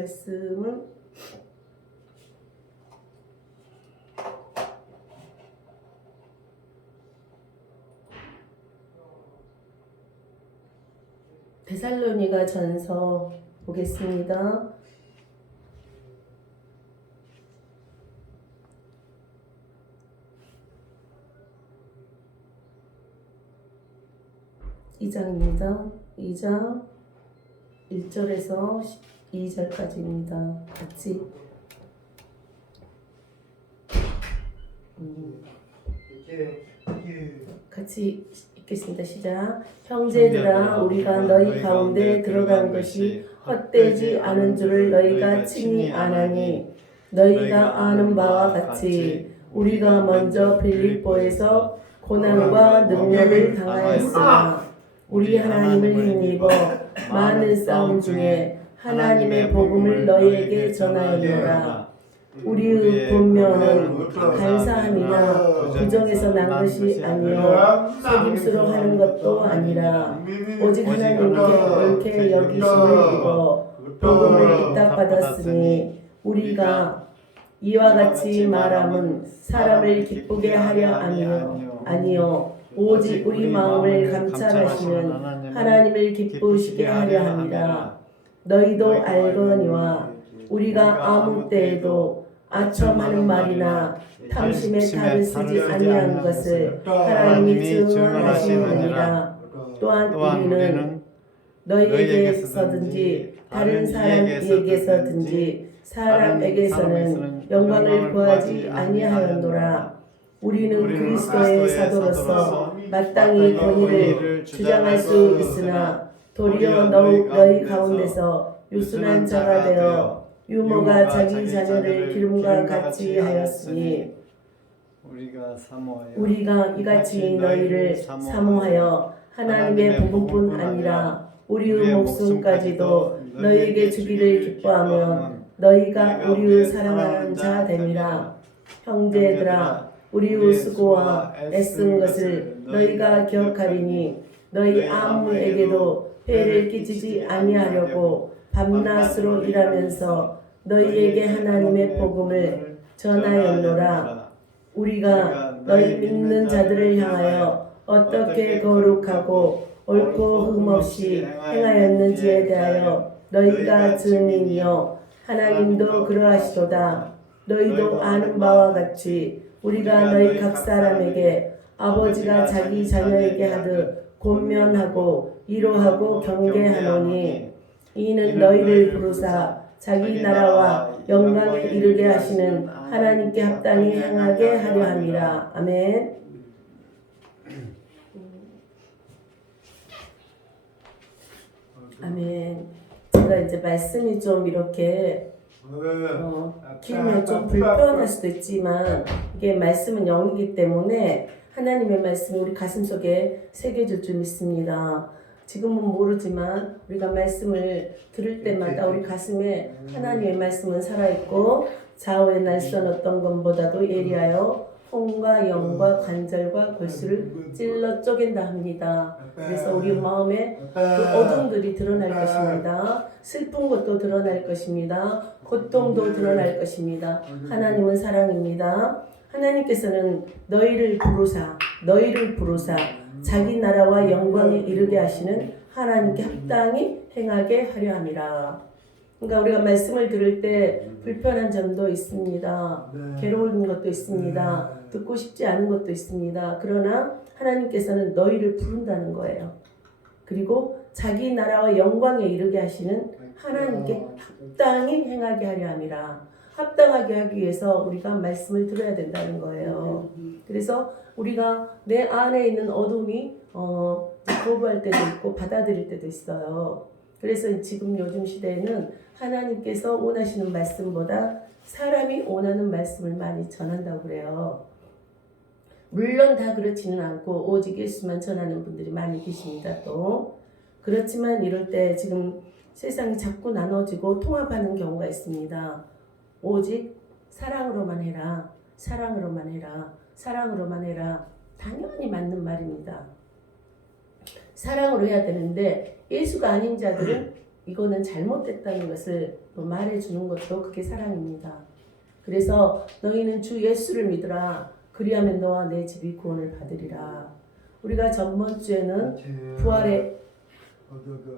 말씀은 데살로니가 전서 보겠습니다. (2장입니다) 2장 1절에서 2절까지입니다. 같이 읽겠습니다. 시작. 형제들아, 우리가 너희 가운데 들어간 것이 헛되지 않은 줄을 너희가 친히 아나니, 너희가 아는 바와 같이 우리가 먼저 빌립보에서 고난과 능력을 당하였으나 우리 하나님을 힘입어 많은 싸움 중에 하나님의 복음을 너희에게 전하였노라. 우리의 본면은 간사함이나 부정에서 난 것이 아니요 속임수로 하는 것도 아니라 오직 하나님께 옳게 여기심을 입어 복음을 이딱받았으니, 우리가 이와 같이 말함은 사람을 기쁘게 하려 아니요 오직 우리 마음을 감찰하시는 하나님을 기쁘시게 하려 함이라. 너희도 알거니와 우리가 아무 때에도 아첨하는 말이나 탐심에 탈을 쓰지 아니한 것을 하나님이 증언하시느니라. 또한 우리는 너희에게서든지 다른 사람에게서든지 사람에게서는 영광을 구하지 아니하였노라. 우리는 그리스도의 사도로서 마땅히 권위를 주장할 수 있으나 도리어 너희 가운데서 유순한 자가 되어 유모가 자기 자녀를 기름과 같이 하였으니, 우리가 이같이 너희를 사모하여 하나님의 복음뿐 아니라 우리의 목숨까지도 너희에게 주기를 기뻐하면 너희가 우리의 사랑하는 자 됨이라. 형제들아, 우리의 수고와 애쓴 것을 너희가 기억하리니, 너희 아무에게도 해를 끼치지 아니하려고 밤낮으로 일하면서 너희에게 하나님의 복음을 전하였노라. 우리가 너희 믿는 자들을 향하여 어떻게 거룩하고 옳고 흠없이 행하였는지에 대하여 너희가 증인이요 하나님도 그러하시도다. 너희도 아는 바와 같이 우리가 너희 각 사람에게 아버지가 자기 자녀에게 하듯 권면하고 위로하고 경계하노니, 이는 너희를 부르사 자기 나라와 영광에 이르게 하시는 하나님께 합당히 행하게 하려 함이라. 아멘. 아멘. 제가 이제 말씀이 좀 이렇게 길면 좀 불편할 수도 있지만, 이게 말씀은 영이기 때문에 하나님의 말씀이 우리 가슴속에 새겨질 줄 믿습니다. 지금은 모르지만 우리가 말씀을 들을 때마다 우리 가슴에 하나님의 말씀은 살아있고, 좌우의 날선 어떤 것보다도 예리하여 혼과 영과 관절과 골수를 찔러 쪼갠다 합니다. 그래서 우리 마음에 그 어둠들이 드러날 것입니다. 슬픈 것도 드러날 것입니다. 고통도 드러날 것입니다. 하나님은 사랑입니다. 하나님께서는 너희를 부르사 자기 나라와 영광에 이르게 하시는 하나님께 합당히 행하게 하려 함이라. 그러니까 우리가 말씀을 들을 때 불편한 점도 있습니다. 괴로운 것도 있습니다. 듣고 싶지 않은 것도 있습니다. 그러나 하나님께서는 너희를 부른다는 거예요. 그리고 자기 나라와 영광에 이르게 하시는 하나님께 합당히 행하게 하려 함이라. 합당하게 하기 위해서 우리가 말씀을 들어야 된다는 거예요. 그래서 우리가 내 안에 있는 어둠이 거부할 때도 있고 받아들일 때도 있어요. 그래서 지금 요즘 시대에는 하나님께서 원하시는 말씀보다 사람이 원하는 말씀을 많이 전한다고 그래요. 물론 다 그렇지는 않고 오직 예수만 전하는 분들이 많이 계십니다. 또 그렇지만 이럴 때 지금 세상이 자꾸 나눠지고 통합하는 경우가 있습니다. 오직 사랑으로만 해라, 사랑으로만 해라, 사랑으로만 해라. 당연히 맞는 말입니다. 사랑으로 해야 되는데 예수가 아닌 자들은 이거는 잘못됐다는 것을 또 말해주는 것도 그게 사랑입니다. 그래서 너희는 주 예수를 믿으라. 그리하면 너와 내 집이 구원을 받으리라. 우리가 전번 주에는 부활의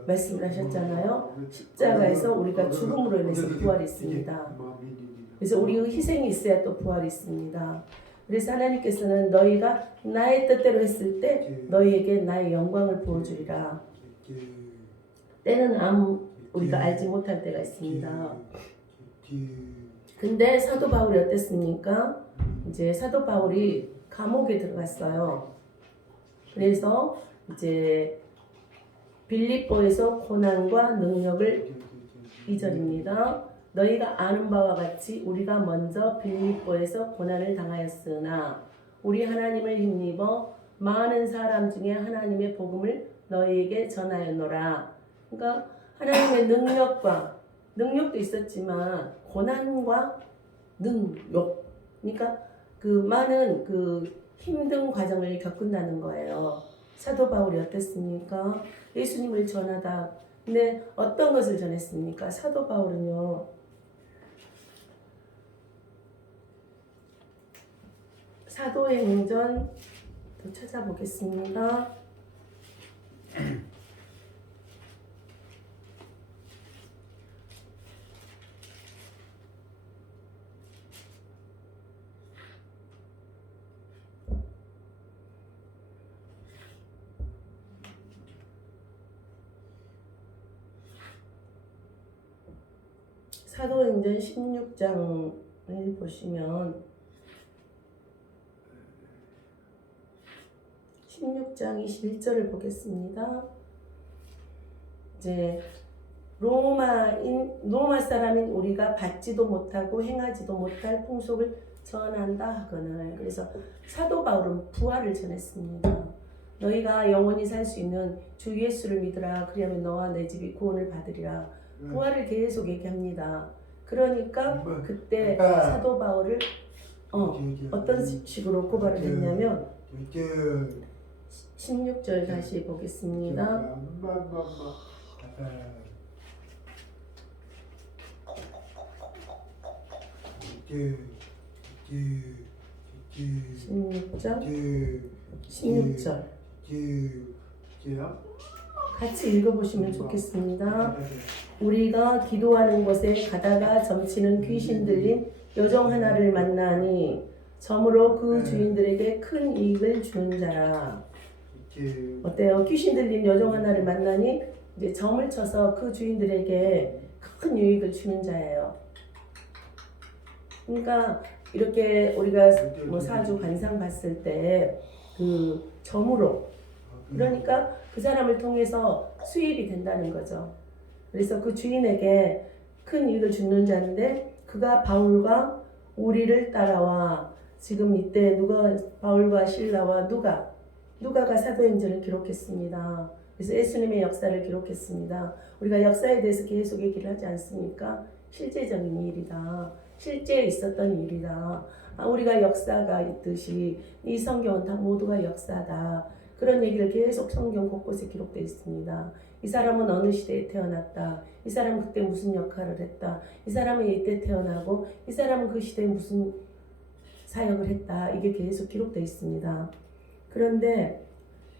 말씀을 하셨잖아요. 십자가에서 우리가 죽음으로 인해서 부활이 있습니다. 그래서 우리의 희생이 있어야 또 부활이 있습니다. 그래서 하나님께서는 너희가 나의 뜻대로 했을 때 너희에게 나의 영광을 보여주리라. 때는 아무 우리가 알지 못할 때가 있습니다. 근데 사도 바울이 어땠습니까? 이제 사도 바울이 감옥에 들어갔어요. 그래서 이제 빌립보에서 고난과 능력을 2절입니다. 너희가 아는 바와 같이 우리가 먼저 빌립보에서 고난을 당하였으나 우리 하나님을 힘입어 많은 사람 중에 하나님의 복음을 너희에게 전하였노라. 그러니까 하나님의 능력도 있었지만 고난과 능력, 그러니까 그 많은 그 힘든 과정을 겪는다는 거예요. 사도 바울이 어땠습니까? 예수님을 전하다. 근데 어떤 것을 전했습니까? 사도 바울은요. 사도행전 또 찾아보겠습니다. 사도행전 16장을 보시면 16장 21절을 보겠습니다. 이제 로마 사람인 우리가 받지도 못하고 행하지도 못할 풍속을 전한다 하거늘. 그래서 사도 바울은 부활을 전했습니다. 너희가 영원히 살 수 있는 주 예수를 믿으라. 그리하면 너와 내 집이 구원을 받으리라. 부활을 계속 얘기합니다. 그러니까 그때 사도 바울을 어떤 식으로 고발을 했냐면 16절 다시 보겠습니다. 16절 같이 읽어보시면 좋겠습니다. 우리가 기도하는 곳에 가다가 점치는 귀신 들린 여종 하나를 만나니 점으로 그 주인들에게 큰 이익을 주는 자라. 어때요? 귀신 들린 여종 하나를 만나니 이제 점을 쳐서 그 주인들에게 큰 이익을 주는 자예요. 그러니까 이렇게 우리가 뭐 사주 관상 봤을 때 그 점으로, 그러니까 그 사람을 통해서 수입이 된다는 거죠. 그래서 그 주인에게 큰 이익을 주는 자인데 그가 바울과 우리를 따라와. 지금 이때 바울과 실라와 누가가 사도행전을 기록했습니다. 그래서 예수님의 역사를 기록했습니다. 우리가 역사에 대해서 계속 얘기를 하지 않습니까? 실제적인 일이다. 실제 있었던 일이다. 우리가 역사가 있듯이 이 성경은 다 모두가 역사다. 그런 얘기를 계속 성경 곳곳에 기록되어 있습니다. 이 사람은 어느 시대에 태어났다. 이 사람은 그때 무슨 역할을 했다. 이 사람은 이때 태어나고 이 사람은 그 시대에 무슨 사역을 했다. 이게 계속 기록되어 있습니다. 그런데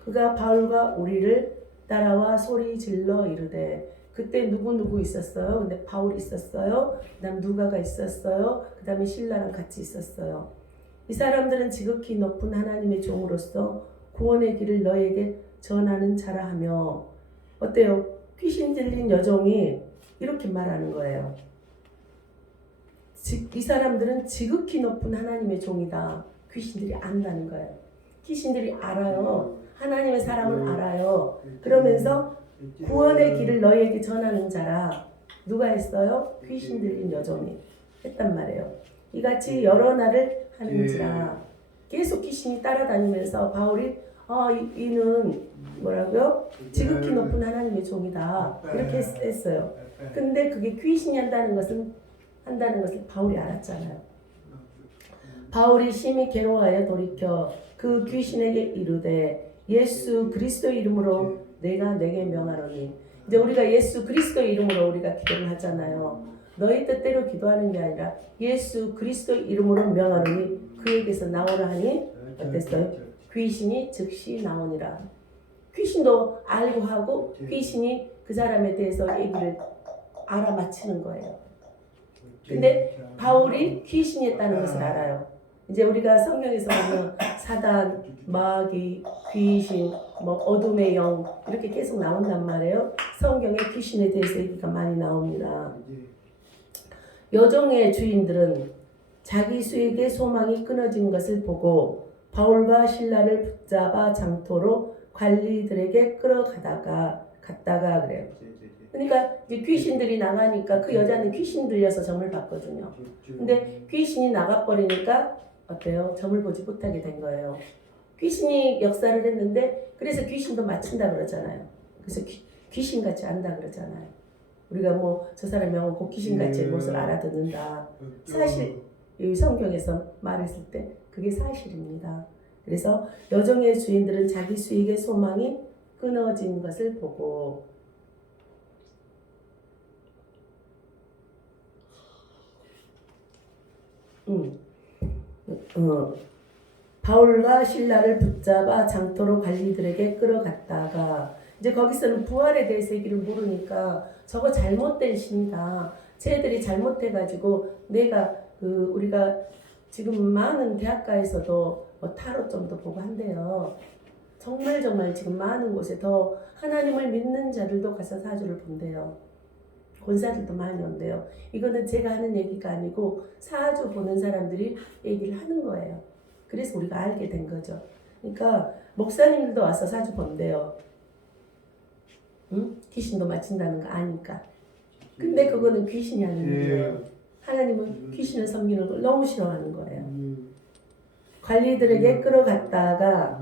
그가 바울과 우리를 따라와 소리 질러 이르되, 그때 누구 있었어요? 근데 바울이 있었어요. 그 다음 누가가 있었어요. 그 다음에 신라랑 같이 있었어요. 이 사람들은 지극히 높은 하나님의 종으로서 구원의 길을 너에게 전하는 자라 하며, 어때요? 귀신 들린 여종이 이렇게 말하는 거예요. 이 사람들은 지극히 높은 하나님의 종이다. 귀신들이 안다는 거예요. 귀신들이 알아요. 하나님의 사람은 알아요. 그러면서 구원의 길을 너희에게 전하는 자라. 누가 했어요? 귀신 들린 여종이 했단 말이에요. 이같이 여러 날을 하는지라. 계속 귀신이 따라다니면서 바울이 이는 뭐라고요? 지극히 높은 하나님의 종이다. 이렇게 했어요. 근데 그게 귀신이 한다는 것을 바울이 알았잖아요. 바울이 심히 괴로워하여 돌이켜 그 귀신에게 이르되 예수 그리스도 이름으로 내가 내게 명하노니 이제 우리가 예수 그리스도 이름으로 우리가 기도를 하잖아요. 너희 뜻대로 기도하는 게 아니라 예수 그리스도 이름으로 명하노니 그에게서 나오라 하니 어땠어요? 귀신이 즉시 나오니라. 귀신도 알고 하고 귀신이 그 사람에 대해서 얘기를 알아맞히는 거예요. 근데 바울이 귀신이 있다는 것을 알아요. 이제 우리가 성경에서 보면 사단, 마귀, 귀신, 뭐 어둠의 영 이렇게 계속 나온단 말이에요. 성경에 귀신에 대해서 얘기가 많이 나옵니다. 여종의 주인들은 자기 수익의 소망이 끊어진 것을 보고 바울과 실라를 붙잡아 장토로 관리들에게 갔다가 그래요. 그러니까 이제 귀신들이 나가니까 그 여자는 귀신 들려서 점을 봤거든요. 근데 귀신이 나가버리니까 어때요? 점을 보지 못하게 된 거예요. 귀신이 역사를 했는데 그래서 귀신도 맞춘다 그러잖아요. 그래서 귀신같이 안다 그러잖아요. 우리가 뭐 저 사람이 꼭 귀신같이 무엇을 알아듣는다. 사실 이 성경에서 말했을 때 그게 사실입니다. 그래서 여종의 주인들은 자기 수익의 소망이 끊어진 것을 보고 바울과 실라를 붙잡아 장토로 관리들에게 끌어갔다가 이제 거기서는 부활에 대해서 얘기를 모르니까 저거 잘못된 신이다. 쟤들이 잘못해가지고 내가 우리가 지금 많은 대학가에서도 뭐 타로점도 보고 한대요. 정말 지금 많은 곳에 더 하나님을 믿는 자들도 가서 사주를 본대요. 권사들도 많이 온대요. 이거는 제가 하는 얘기가 아니고 사주 보는 사람들이 얘기를 하는 거예요. 그래서 우리가 알게 된 거죠. 그러니까 목사님들도 와서 사주 본대요. 응? 귀신도 맞춘다는 거 아니까. 근데 그거는 귀신이 하는 일이에요. 하나님은 귀신을 섬기는 걸 너무 싫어하는 거예요. 관리들에게 끌어갔다가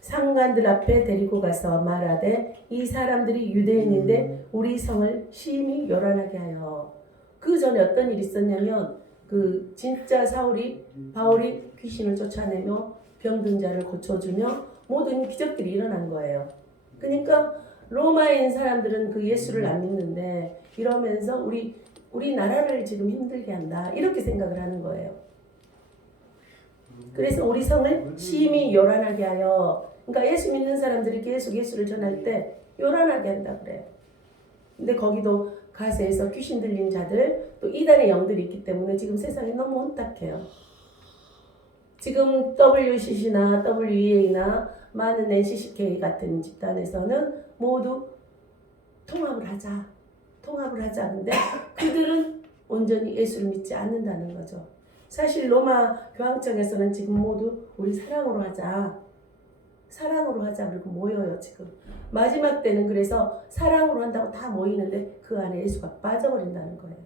상관들 앞에 데리고 가서 말하되 이 사람들이 유대인인데 우리 성을 심히 요란하게 하여. 그 전에 어떤 일이 있었냐면 진짜 바울이 귀신을 쫓아내며 병든 자를 고쳐주며 모든 기적들이 일어난 거예요. 그러니까 로마인 사람들은 그 예수를 안 믿는데 이러면서 우리 나라를 지금 힘들게 한다 이렇게 생각을 하는 거예요. 그래서 우리 성을 심히 요란하게 하여. 그러니까 예수 믿는 사람들이 계속 예수를 전할 때 요란하게 한다 그래요. 근데 거기도 가세에서 귀신 들린 자들 또 이단의 영들이 있기 때문에 지금 세상이 너무 혼탁해요. 지금 WCC나 WEA나 많은 NCCK 같은 집단에서는 모두 통합을 하자. 근데 그들은 온전히 예수를 믿지 않는다는 거죠. 사실 로마 교황청에서는 지금 모두 우리 사랑으로 하자 그리고 모여요. 지금 마지막 때는 그래서 사랑으로 한다고 다 모이는데 그 안에 예수가 빠져버린다는 거예요.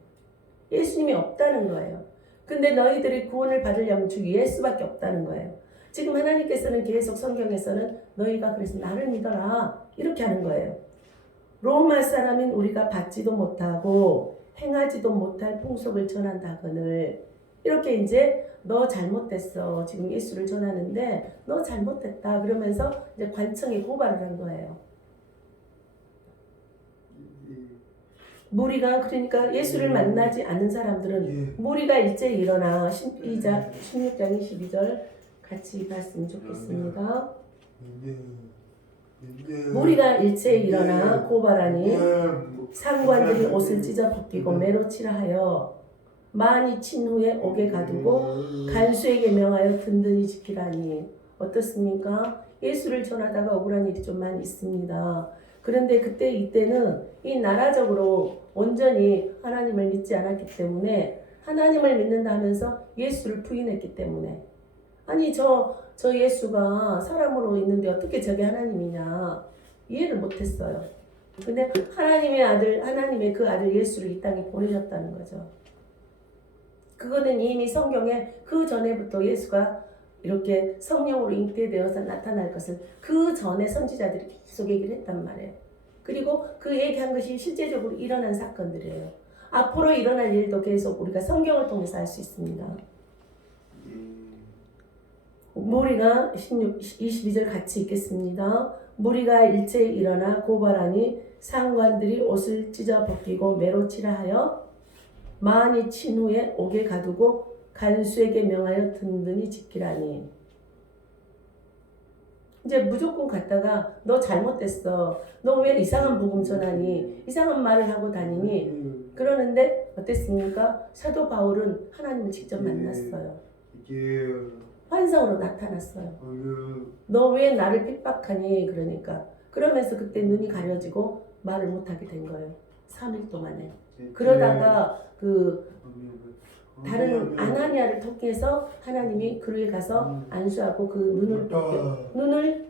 예수님이 없다는 거예요. 근데 너희들이 구원을 받으려면 주 예수밖에 없다는 거예요. 지금 하나님께서는 계속 성경에서는 너희가 그래서 나를 믿어라 이렇게 하는 거예요. 로마 사람인 우리가 받지도 못하고 행하지도 못할 풍속을 전한다거늘 이렇게 이제 너 잘못됐어. 지금 예수를 전하는데 너 잘못됐다. 그러면서 이제 관청에 고발을 한 거예요. 무리가 그러니까 예수를 만나지 않은 사람들은 무리가 일제히 일어나 16장 22절 같이 봤으면 좋겠습니다. 무리가 일제히 일어나 고발하니 상관들이 옷을 찢어 벗기고 매로 치라 하여 많이 친 후에 옥에 가두고 간수에게 명하여 든든히 지키라니. 어떻습니까? 예수를 전하다가 억울한 일이 좀 많이 있습니다. 그런데 이때는 이 나라적으로 온전히 하나님을 믿지 않았기 때문에 하나님을 믿는다 하면서 예수를 부인했기 때문에 아니 저 예수가 사람으로 있는데 어떻게 저게 하나님이냐 이해를 못했어요. 근데 하나님의 그 아들 예수를 이 땅에 보내셨다는 거죠. 그거는 이미 성경에 그 전에부터 예수가 이렇게 성령으로 잉태되어서 나타날 것을 그 전에 선지자들이 계속 얘기를 했단 말이에요. 그리고 그 얘기한 것이 실제적으로 일어난 사건들이에요. 앞으로 일어날 일도 계속 우리가 성경을 통해서 알 수 있습니다. 우리가 22절 같이 읽겠습니다. 무리가 일제히 일어나 고발하니 상관들이 옷을 찢어 벗기고 매로 치라 하여 많이 친 후에 옥에 가두고 간수에게 명하여 든든히 지키라니. 이제 무조건 갔다가 너 잘못됐어. 너 왜 이상한 복음 전하니? 이상한 말을 하고 다니니? 그러는데 어땠습니까? 사도 바울은 하나님을 직접 만났어요. 환상으로 나타났어요. 너 왜 나를 핍박하니? 그러니까. 그러면서 그때 눈이 가려지고 말을 못하게 된 거예요. 3일 동안에. 그러다가 다른 아나니아를 통해서 하나님이 그를 가서 안수하고 그 눈을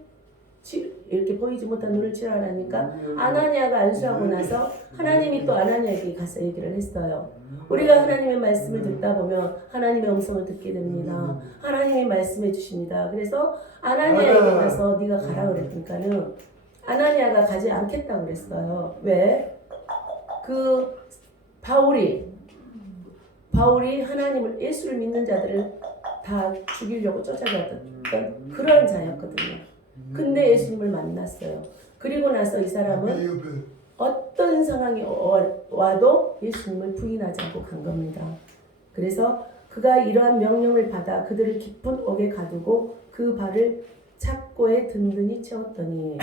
이렇게 보이지 못한 눈을 치라라니까 아나니아가 안수하고 나서 하나님이 또 아나니아에게 가서 얘기를 했어요. 우리가 하나님의 말씀을 듣다 보면 하나님의 음성을 듣게 됩니다. 하나님이 말씀해 주십니다. 그래서 아나니아에게 가서 네가 가라 그랬으니까는 아나니아가 가지 않겠다고 그랬어요. 왜? 바울이 하나님을 예수를 믿는 자들을 다 죽이려고 쫓아갔던 그런 자였거든요. 근데 예수님을 만났어요. 그리고 나서 이 사람은 어떤 상황이 와도 예수님을 부인하지 않고 간 겁니다. 그래서 그가 이러한 명령을 받아 그들을 깊은 옥에 가두고 그 발을 착고에 든든히 채웠더니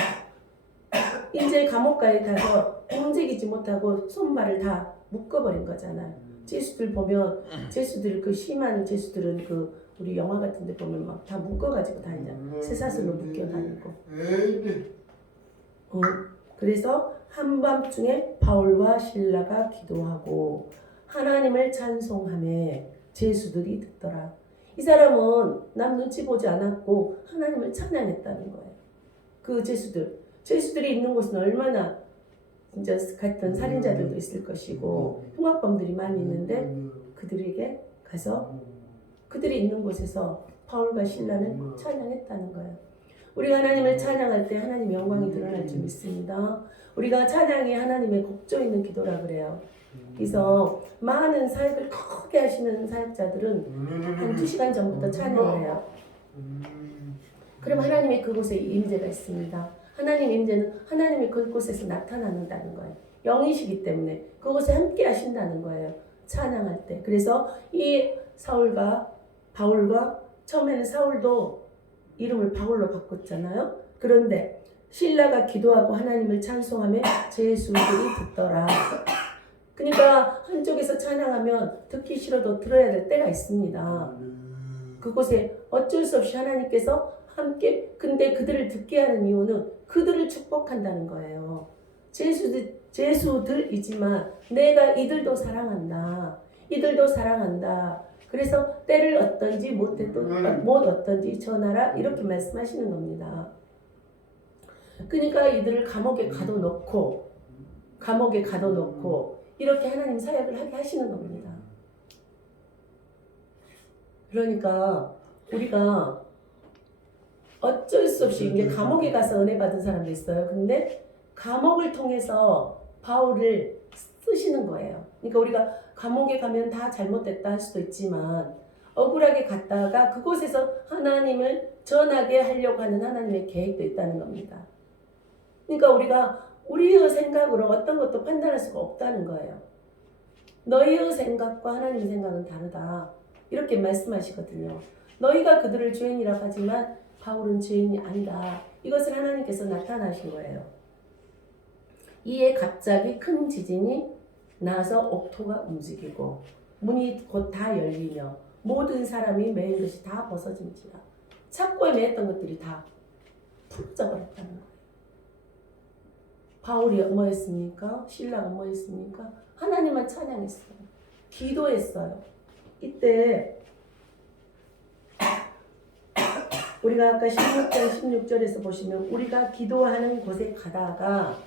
이제 감옥가에 가서 움직이지 못하고 손발을 다 묶어버린 거잖아요. 죄수들 보면 죄수들 그 심한 죄수들은 우리 영화 같은 데 보면 막 다 묶어가지고 다니잖아요. 쇠사슬로 묶여 다니고. 그래서 한밤중에 바울과 실라가 기도하고 하나님을 찬송하며 죄수들이 듣더라. 이 사람은 남 눈치 보지 않았고 하나님을 찬양했다는 거예요. 그 죄수들이 있는 곳은 얼마나 진짜 같은 살인자들도 있을 것이고 흉악범들이 많이 있는데 그들에게 가서 그들이 있는 곳에서 바울과 실라는 찬양했다는 거예요. 우리가 하나님을 찬양할 때 하나님의 영광이 드러날 줄 믿습니다. 우리가 찬양이 하나님의 곡조 있는 기도라 그래요. 그래서 많은 사역을 크게 하시는 사역자들은 한 2시간 전부터 찬양을 해요. 그럼 하나님의 그곳에 임재가 있습니다. 하나님 임재는 하나님이 그곳에서 나타나는다는 거예요. 영이시기 때문에 그곳에 함께 하신다는 거예요. 찬양할 때. 그래서 이 바울과 처음에는 사울도 이름을 바울로 바꿨잖아요. 그런데 실라가 기도하고 하나님을 찬송하며 죄수들이 듣더라. 그러니까 한쪽에서 찬양하면 듣기 싫어도 들어야 될 때가 있습니다. 그곳에 어쩔 수 없이 하나님께서 함께 근데 그들을 듣게 하는 이유는 그들을 축복한다는 거예요. 죄수들이지만 내가 이들도 사랑한다. 그래서 때를 얻든지 못 얻든지 전하라 이렇게 말씀하시는 겁니다. 그러니까 이들을 감옥에 가둬놓고 이렇게 하나님 사역을 하게 하시는 겁니다. 그러니까 우리가 어쩔 수 없이 이제 감옥에 가서 은혜 받은 사람도 있어요. 근데 감옥을 통해서 바울을 쓰시는 거예요. 그러니까 우리가 감옥에 가면 다 잘못됐다 할 수도 있지만 억울하게 갔다가 그곳에서 하나님을 전하게 하려고 하는 하나님의 계획도 있다는 겁니다. 그러니까 우리가 우리의 생각으로 어떤 것도 판단할 수가 없다는 거예요. 너희의 생각과 하나님의 생각은 다르다. 이렇게 말씀하시거든요. 너희가 그들을 죄인이라고 하지만 바울은 죄인이 아니다. 이것을 하나님께서 나타나신 거예요. 이에 갑자기 큰 지진이 나서 옥토가 움직이고 문이 곧 다 열리며 모든 사람이 매인 것이 다 벗어진지라. 착고에 매였던 것들이 다 풀어져 버렸다는 거예요. 바울이 뭐했습니까? 신라가 뭐했습니까? 하나님만 찬양했어요. 기도했어요. 이때 우리가 아까 16절에서 보시면 우리가 기도하는 곳에 가다가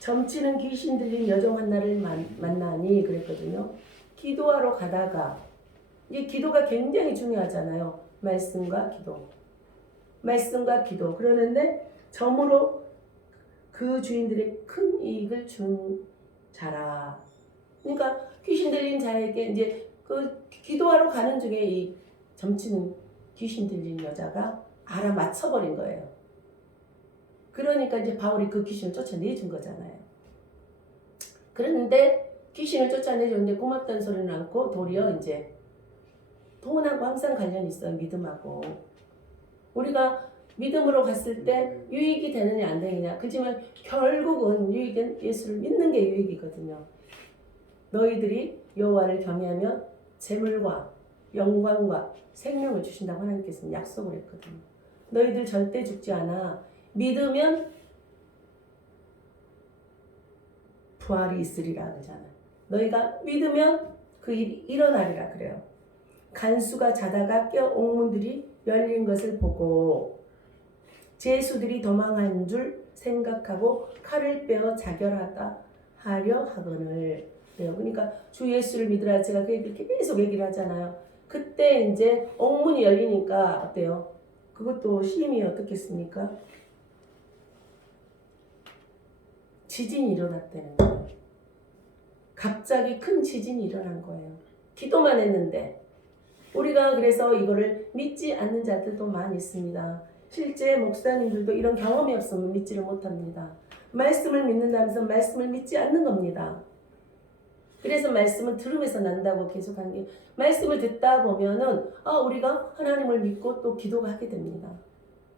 점치는 귀신 들린 여종 한나를 만나니 그랬거든요. 기도하러 가다가 이 기도가 굉장히 중요하잖아요. 말씀과 기도. 그러는데 점으로 그 주인들의 큰 이익을 준 자라. 그러니까 귀신 들린 자에게 이제 그 기도하러 가는 중에 이 점치는 귀신 들린 여자가 알아맞혀버린 거예요. 그러니까 이제 바울이 그 귀신을 쫓아내준 거잖아요. 그런데 귀신을 쫓아내줬는데 고맙다는 소리는 않고 도리어 이제 돈하고 항상 관련이 있어요. 믿음하고. 우리가 믿음으로 갔을 때 유익이 되느냐 안 되느냐. 그렇지만 결국은 유익은 예수를 믿는 게 유익이거든요. 너희들이 여호와를 경외하며 재물과 영광과 생명을 주신다고 하나님께서는 약속을 했거든요. 너희들 절대 죽지 않아. 믿으면 부활이 있으리라 그러잖아요. 너희가 믿으면 그 일이 일어나리라 그래요. 간수가 자다가 깨어 옥문들이 열린 것을 보고 제수들이 도망한 줄 생각하고 칼을 빼어 자결하다 하려 하거늘 그래요. 그러니까 주 예수를 믿으라 제가 그 얘기를 계속 얘기를 하잖아요. 그때 이제 옥문이 열리니까 어때요? 그것도 힘이 어떻겠습니까? 지진이 일어났다는 거예요. 갑자기 큰 지진이 일어난 거예요. 기도만 했는데 우리가 그래서 이거를 믿지 않는 자들도 많이 있습니다. 실제 목사님들도 이런 경험이 없으면 믿지를 못합니다. 말씀을 믿는다면서 말씀을 믿지 않는 겁니다. 그래서 말씀은 들음에서 난다고 계속 하는 게 말씀을 듣다 보면은 우리가 하나님을 믿고 또 기도가 하게 됩니다.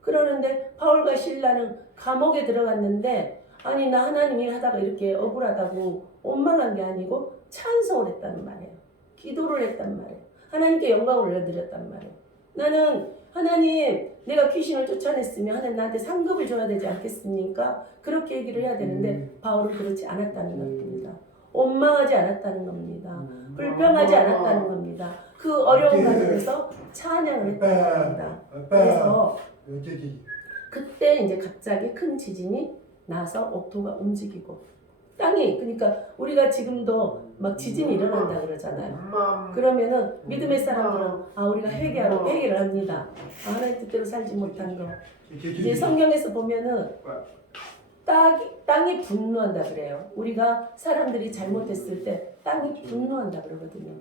그러는데 바울과 실라는 감옥에 들어갔는데 아니 나 하나님이 하다가 이렇게 억울하다고 원망한 게 아니고 찬송을 했다는 말이에요. 기도를 했단 말이에요. 하나님께 영광을 올려드렸단 말이에요. 나는 하나님 내가 귀신을 쫓아냈으면 하나님 나한테 상급을 줘야 되지 않겠습니까? 그렇게 얘기를 해야 되는데 바울은 그렇지 않았다는 겁니다. 원망하지 않았다는 겁니다. 불평하지 않았다는 겁니다. 그 어려운 가운데서 찬양을 했다는 겁니다. 그래서 그때 이제 갑자기 큰 지진이 나서 옥토가 움직이고 땅이 그러니까 우리가 지금도 막 지진이 일어난다 그러잖아요. 그러면은 믿음의 사람들은 우리가 회개를 합니다. 하나님 뜻대로 살지 못한 거. 이제 성경에서 보면은 땅이 분노한다 그래요. 우리가 사람들이 잘못했을 때 땅이 분노한다 그러거든요.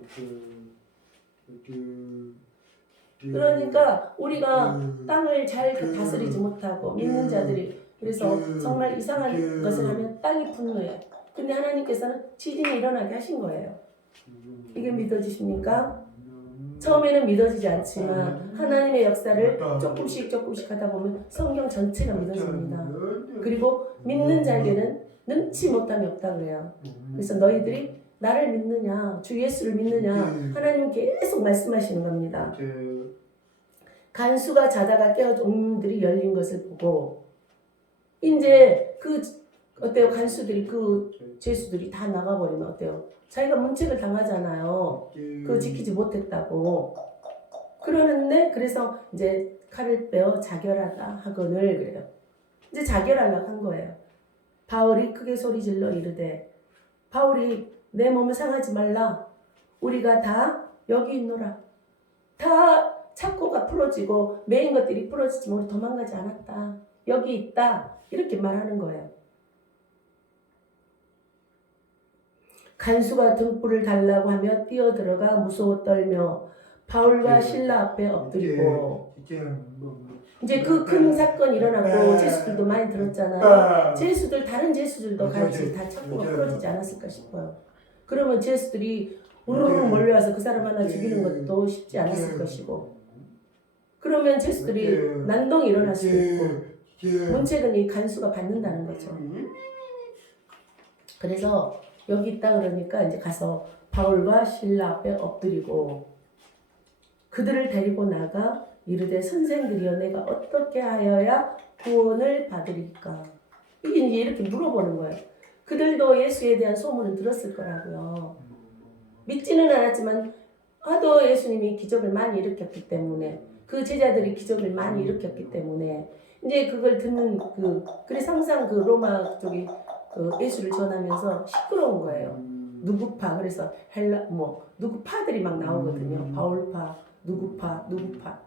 그러니까 우리가 땅을 잘 다스리지 못하고 믿는 자들이 그래서 정말 이상한 것을 하면 땅이 분노해요. 근데 하나님께서는 지진이 일어나게 하신 거예요. 이게 믿어지십니까? 처음에는 믿어지지 않지만 하나님의 역사를 조금씩 하다 보면 성경 전체가 믿어집니다. 그리고 믿는 자에게는 능치 못함이 없다 그래요. 그래서 너희들이 나를 믿느냐 주 예수를 믿느냐 하나님은 계속 말씀하시는 겁니다. 간수가 자다가 깨어 옥문들이 열린 것을 보고 이제 그 어때요? 간수들이 그 죄수들이 다 나가버리면 어때요? 자기가 문책을 당하잖아요. 그거 지키지 못했다고. 그러는데 그래서 이제 칼을 빼어 자결하다 하거늘 그래요. 이제 자결하려고 한 거예요. 바울이 크게 소리질러 이르되 바울이 내 몸을 상하지 말라. 우리가 다 여기 있노라. 다 착고가 풀어지고 매인 것들이 풀어지지만 우리 도망가지 않았다. 여기 있다. 이렇게 말하는 거예요. 간수가 등불을 달라고 하며 뛰어들어가 무서워 떨며 바울과 실라 앞에 엎드리고 이제 그 큰 사건이 일어났고 제수들도 많이 들었잖아요. 다른 제수들도 같이 다 착고가 풀어지지 않았을까 싶어요. 그러면 제수들이 우르르 몰려와서 그 사람 하나 죽이는 것도 쉽지 않았을 것이고 그러면 제수들이 난동이 일어날 수도 있고 문책은 이 간수가 받는다는 거죠. 그래서 여기 있다 그러니까 이제 가서 바울과 실라 앞에 엎드리고 그들을 데리고 나가 이르되 선생들이여 내가 어떻게 하여야 구원을 받으리까? 이게 이제 이렇게 물어보는 거예요. 그들도 예수에 대한 소문은 들었을 거라고요. 믿지는 않았지만 하도 예수님이 기적을 많이 일으켰기 때문에 그 제자들이 기적을 많이 일으켰기 때문에 이제 그걸 듣는 그래서 항상 그 로마 쪽이 그 예수를 전하면서 시끄러운 거예요. 누구파 그래서 누구파들이 막 나오거든요. 바울파, 누구파.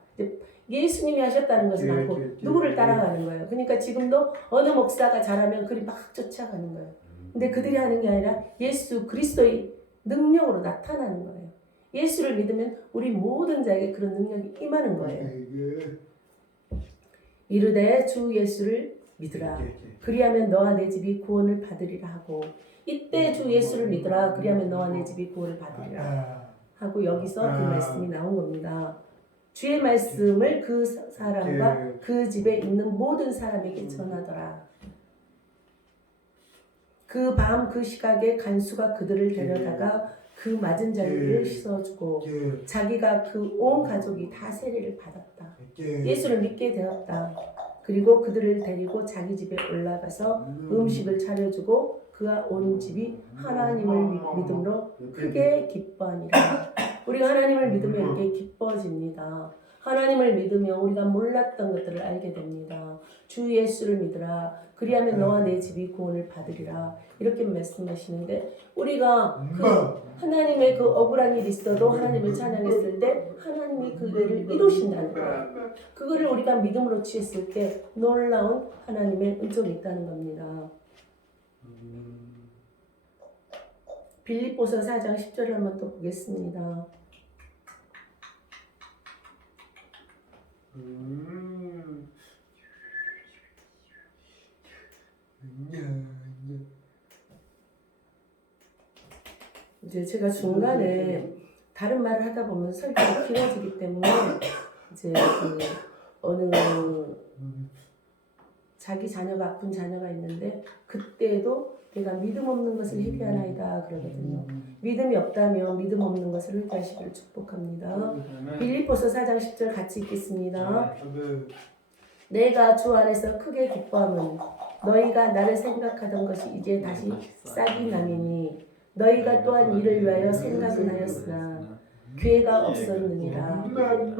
예수님이 하셨다는 것은 알고 누구를 따라가는 거예요. 그러니까 지금도 어느 목사가 잘하면 그리 막 쫓아가는 거예요. 근데 그들이 하는 게 아니라 예수 그리스도의 능력으로 나타나는 거예요. 예수를 믿으면 우리 모든 자에게 그런 능력이 임하는 거예요. 이르되 주 예수를 믿으라. 그리하면 너와 내 집이 구원을 받으리라 하고, 이때 주 예수를 믿으라. 그리하면 너와 내 집이 구원을 받으리라 하고, 여기서 그 말씀이 나온 겁니다. 주의 말씀을 그 사람과 그 집에 있는 모든 사람에게 전하더라. 그 밤 그 시각에 간수가 그들을 데려다가 그 맞은 자리를 씻어주고 자기가 그 온 가족이 다 세례를 받았다. 예수를 믿게 되었다. 그리고 그들을 데리고 자기 집에 올라가서 음식을 차려주고 그와 온 집이 하나님을 믿음으로 크게 기뻐하니라. 우리가 하나님을 믿으면 이렇게 기뻐집니다. 하나님을 믿으면 우리가 몰랐던 것들을 알게 됩니다. 주 예수를 믿으라. 그리하면 너와 내 집이 구원을 받으리라. 이렇게 말씀하시는데, 우리가 그 하나님의 그 억울한 일이 있어도 하나님을 찬양했을 때 하나님이 그 일을 이루신다는 거예요. 그거를 우리가 믿음으로 취했을 때 놀라운 하나님의 은총이 있다는 겁니다. 빌립보서 4장 10절을 한번 또 보겠습니다. 이제 제가 중간에 다른 말을 하다 보면 설교가 길어지기 때문에 이제 그 어느 자기 자녀가 아픈 자녀가 있는데 그때도 내가 믿음 없는 것을 회개하나이다 그러거든요. 믿음이 없다면 믿음 없는 것을 회개하시기를 축복합니다. 빌립보서 4장 10절 같이 읽겠습니다. 내가 주 안에서 크게 기뻐함은 너희가 나를 생각하던 것이 이제 다시 싹이 나니니 너희가 또한 이를 위하여 생각은 하였으나 기회가 없었느니라.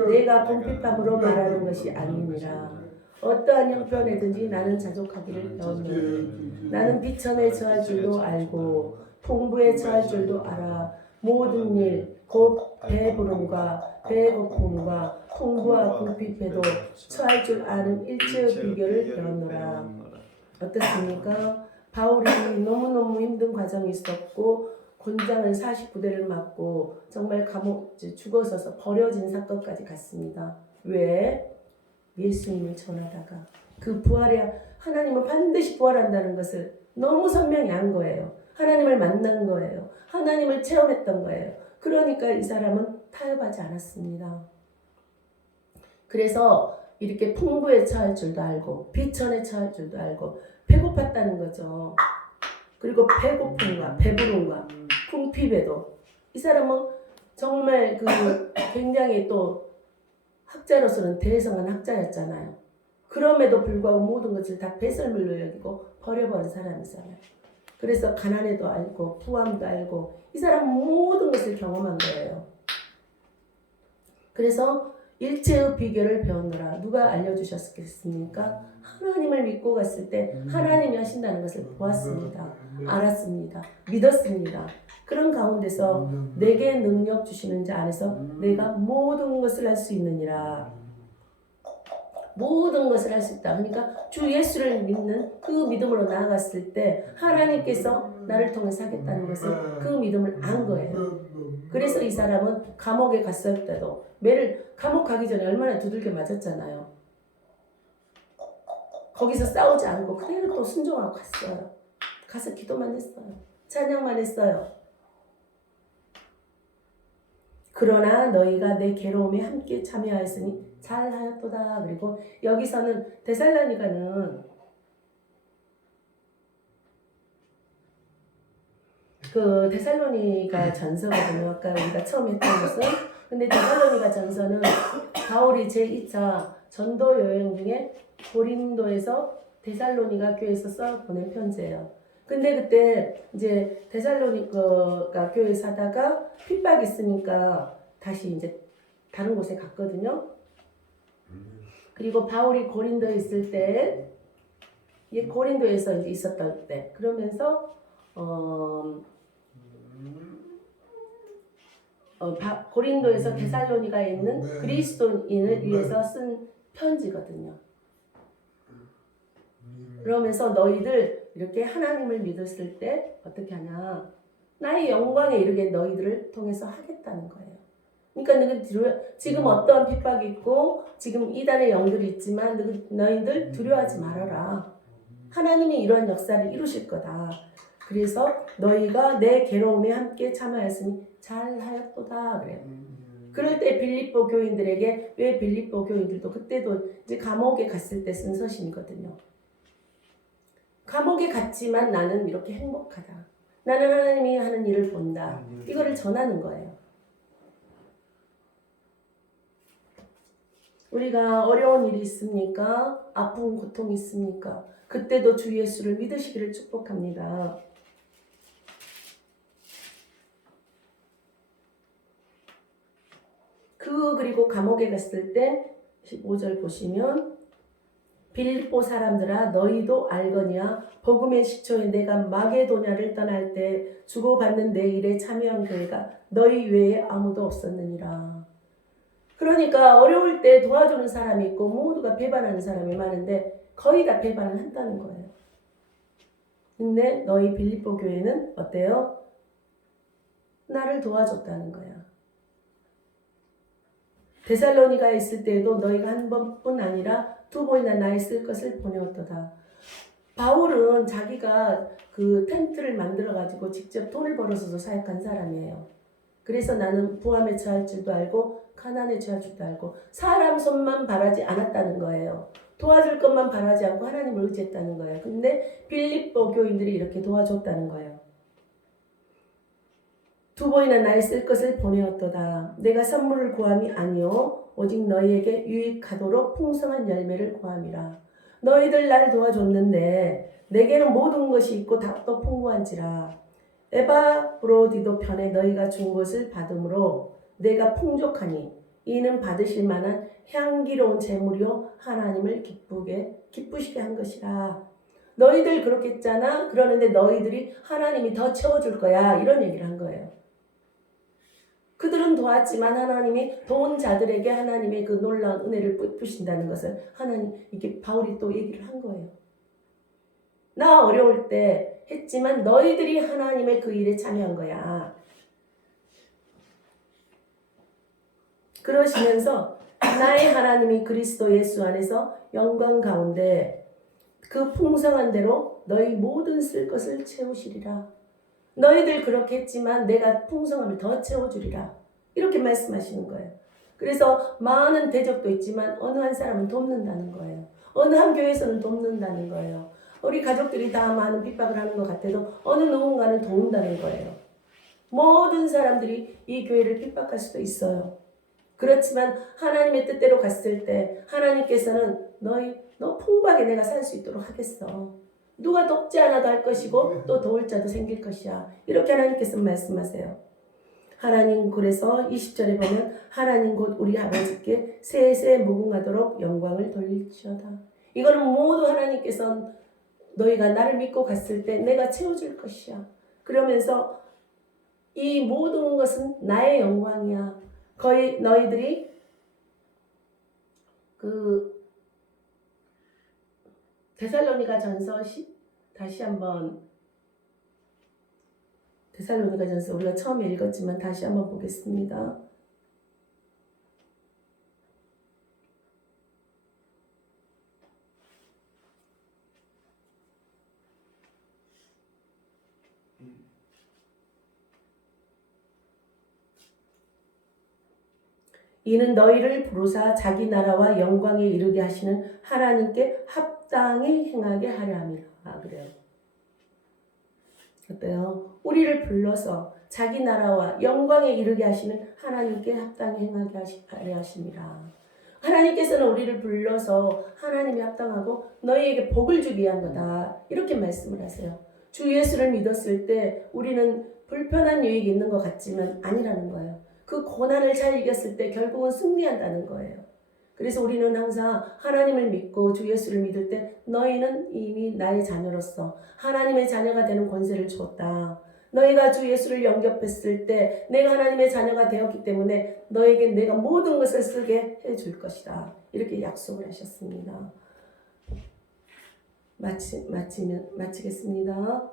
내가 궁핍함으로 말하는 것이 아니니라. 어떠한 형편에든지 나는 자족하기를 배웠노니 나는 비천에 처할 줄도 알고 풍부에 처할 줄도 알아. 모든 일 곧 배부름과 배고픔과 풍부와 궁핍에도 처할 줄 아는 일체의 비결을 배웠노라. 어떻습니까? 바울이 너무너무 힘든 과정이 있었고 곤장을 49대를 맞고 정말 감옥 죽어서서 버려진 사건까지 갔습니다. 왜? 예수님을 전하다가 그 부활에 하나님은 반드시 부활한다는 것을 너무 선명히 안 거예요. 하나님을 만난 거예요. 하나님을 체험했던 거예요. 그러니까 이 사람은 타협하지 않았습니다. 그래서 이렇게 풍부에 처할 줄도 알고 비천에 처할 줄도 알고 배고팠다는 거죠. 그리고 배고픔과 배부름과 궁핍에도 이 사람은 정말 그 굉장히 또 학자로서는 대성한 학자였잖아요. 그럼에도 불구하고 모든 것을 다 배설물로 여기고 버려버린 사람이잖아요. 그래서 가난에도 알고 부함도 알고 이 사람은 모든 것을 경험한 거예요. 그래서 일체의 비결을 배웠노라. 누가 알려주셨겠습니까? 하나님을 믿고 갔을 때 하나님이 하신다는 것을 보았습니다. 알았습니다. 믿었습니다. 그런 가운데서 내게 능력 주시는 자 안에서 내가 모든 것을 할 수 있느니라. 모든 것을 할 수 있다. 그러니까 주 예수를 믿는 그 믿음으로 나아갔을 때 하나님께서 나를 통해서 하겠다는 것을 그 믿음을 안 거예요. 그래서 이 사람은 감옥에 갔을 때도 매를 감옥 가기 전에 얼마나 두들겨 맞았잖아요. 거기서 싸우지 않고 그대로 또 순종하고 갔어요. 가서 기도만 했어요. 찬양만 했어요. 그러나 너희가 내 괴로움에 함께 참여하였으니 잘하였도다. 그리고 여기서는 데살로니가는 그 데살로니가 전서거든요. 아까 우리가 처음 했던 것은. 근데 데살로니가 전서는 바울이 제2차 전도 여행 중에 고린도에서 데살로니가 교회에서 써 보낸 편지예요. 근데 그때 이제 데살로니가 교회에서 하다가 핍박이 있으니까 다시 이제 다른 곳에 갔거든요. 그리고 바울이 고린도에 있을 때, 고린도에서 이제 있었던 때, 그러면서 고린도에서 데살로니가에 있는 그리스도인을 위해서 쓴 편지거든요. 그러면서 너희들 이렇게 하나님을 믿었을 때 어떻게 하냐? 나의 영광에 이르게 너희들을 통해서 하겠다는 거예요. 그러니까 지금 어떠한 핍박이 있고 지금 이단의 영들이 있지만 너희들 두려워하지 말아라. 하나님이 이러한 역사를 이루실 거다. 그래서 너희가 내 괴로움에 함께 참여하였으니 잘하였도다 그래요. 그럴 때 빌립보 교인들에게, 왜 빌립보 교인들도 그때도 이제 감옥에 갔을 때 쓴 서신이거든요. 감옥에 갔지만 나는 이렇게 행복하다. 나는 하나님이 하는 일을 본다. 이거를 전하는 거예요. 우리가 어려운 일이 있습니까? 아픈 고통이 있습니까? 그때도 주 예수를 믿으시기를 축복합니다. 그리고 감옥에 갔을 때 15절 보시면 빌립보 사람들아 너희도 알거니와 복음의 시초에 내가 마게도냐를 떠날 때 주고받는 내 일에 참여한 교회가 너희 외에 아무도 없었느니라. 그러니까 어려울 때 도와주는 사람이 있고 모두가 배반하는 사람이 많은데 거의 다 배반을 한다는 거예요. 근데 너희 빌립보 교회는 어때요? 나를 도와줬다는 거야. 데살로니가에 있을 때에도 너희가 한 번뿐 아니라 두 번이나 나의 쓸 것을 보내었도다. 바울은 자기가 그 텐트를 만들어가지고 직접 돈을 벌어서도 사역한 사람이에요. 그래서 나는 부함에 처할 줄도 알고 가난에 처할 줄도 알고 사람 손만 바라지 않았다는 거예요. 도와줄 것만 바라지 않고 하나님을 의지했다는 거예요. 근데 빌립보 교인들이 이렇게 도와줬다는 거예요. 두 번이나 나의 쓸 것을 보내었도다. 내가 선물을 구함이 아니요 오직 너희에게 유익하도록 풍성한 열매를 구함이라. 너희들 나를 도와줬는데 내게는 모든 것이 있고 닭도 풍부한지라. 에바브로디도 편에 너희가 준 것을 받음으로 내가 풍족하니 이는 받으실 만한 향기로운 제물이요 하나님을 기쁘시게 한 것이라. 너희들 그렇게 했잖아. 그러는데 너희들이 하나님이 더 채워줄 거야. 이런 얘기를 한 거예요. 그들은 도왔지만 하나님이 도운 자들에게 하나님의 그 놀라운 은혜를 베푸신다는 것을 이게 바울이 또 얘기를 한 거예요. 나 어려울 때 했지만 너희들이 하나님의 그 일에 참여한 거야. 그러시면서 나의 하나님이 그리스도 예수 안에서 영광 가운데 그 풍성한 대로 너희 모든 쓸 것을 채우시리라. 너희들 그렇게 했지만 내가 풍성함을 더 채워주리라. 이렇게 말씀하시는 거예요. 그래서 많은 대적도 있지만 어느 한 사람은 돕는다는 거예요. 어느 한 교회에서는 돕는다는 거예요. 우리 가족들이 다 많은 핍박을 하는 것 같아도 어느 누군가는 도운다는 거예요. 모든 사람들이 이 교회를 핍박할 수도 있어요. 그렇지만 하나님의 뜻대로 갔을 때 하나님께서는 너 풍부하게 내가 살 수 있도록 하겠어. 누가 돕지 않아도 할 것이고 또 도울 자도 생길 것이야. 이렇게 하나님께서 말씀하세요. 하나님 그래서 20절에 보면 하나님 곧 우리 아버지께 세세 무궁하도록 영광을 돌릴지어다. 이거는 모두 하나님께서 너희가 나를 믿고 갔을 때 내가 채워줄 것이야. 그러면서 이 모든 것은 나의 영광이야. 거의 너희들이 데살로니가 전서 다시 한번 데살로니가 전서 우리가 처음에 읽었지만 다시 한번 보겠습니다. 이는 너희를 부르사 자기 나라와 영광에 이르게 하시는 하나님께 합당히 행하게 하려 함이라. 그래요. 어때요? 우리를 불러서 자기 나라와 영광에 이르게 하시는 하나님께 합당히 행하게 하려 하심이라. 하나님께서는 우리를 불러서 하나님이 합당하고 너희에게 복을 주기 위한 거다. 이렇게 말씀을 하세요. 주 예수를 믿었을 때 우리는 불편한 유익이 있는 것 같지만 아니라는 거예요. 그 고난을 잘 이겼을 때 결국은 승리한다는 거예요. 그래서 우리는 항상 하나님을 믿고 주 예수를 믿을 때 너희는 이미 나의 자녀로서 하나님의 자녀가 되는 권세를 줬다. 너희가 주 예수를 영접했을 때 내가 하나님의 자녀가 되었기 때문에 너에게 내가 모든 것을 쓰게 해줄 것이다. 이렇게 약속을 하셨습니다. 마치겠습니다.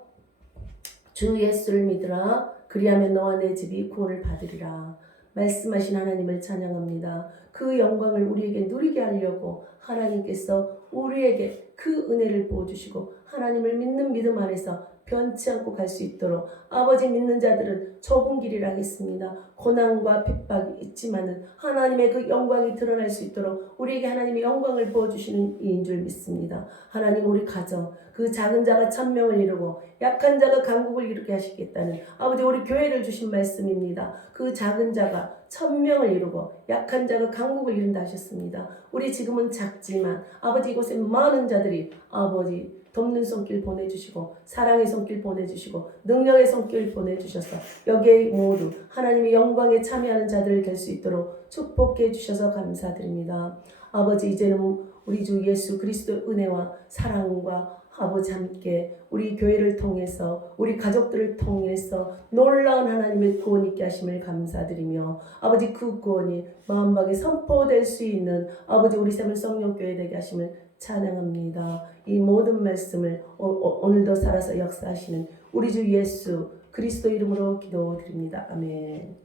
주 예수를 믿으라. 그리하면 너와 내 집이 구원을 받으리라. 말씀하신 하나님을 찬양합니다. 그 영광을 우리에게 누리게 하려고 하나님께서 우리에게 그 은혜를 부어주시고 하나님을 믿는 믿음 안에서 변치 않고 갈 수 있도록 아버지 믿는 자들은 좁은 길이라 하겠습니다. 고난과 핍박이 있지만은 하나님의 그 영광이 드러날 수 있도록 우리에게 하나님의 영광을 부어주시는 이인 줄 믿습니다. 하나님 우리 가정 그 작은 자가 천명을 이루고 약한 자가 강국을 이루게 하시겠다는 아버지 우리 교회를 주신 말씀입니다. 그 작은 자가 천명을 이루고 약한 자가 강국을 이룬다 하셨습니다. 우리 지금은 작지만 아버지 이곳에 많은 자들이 아버지 돕는 손길 보내주시고 사랑의 손길 보내주시고 능력의 손길 보내주셔서 여기에 모두 하나님의 영광에 참여하는 자들을 될 수 있도록 축복해 주셔서 감사드립니다. 아버지 이제는 우리 주 예수 그리스도의 은혜와 사랑과 아버지 함께 우리 교회를 통해서 우리 가족들을 통해서 놀라운 하나님의 구원 있게 하심을 감사드리며 아버지 그 구원이 마음방에 선포될 수 있는 아버지 우리 세물 성령교회 되게 하심을 찬양합니다. 이 모든 말씀을 오늘도 살아서 역사하시는 우리 주 예수 그리스도 이름으로 기도드립니다. 아멘.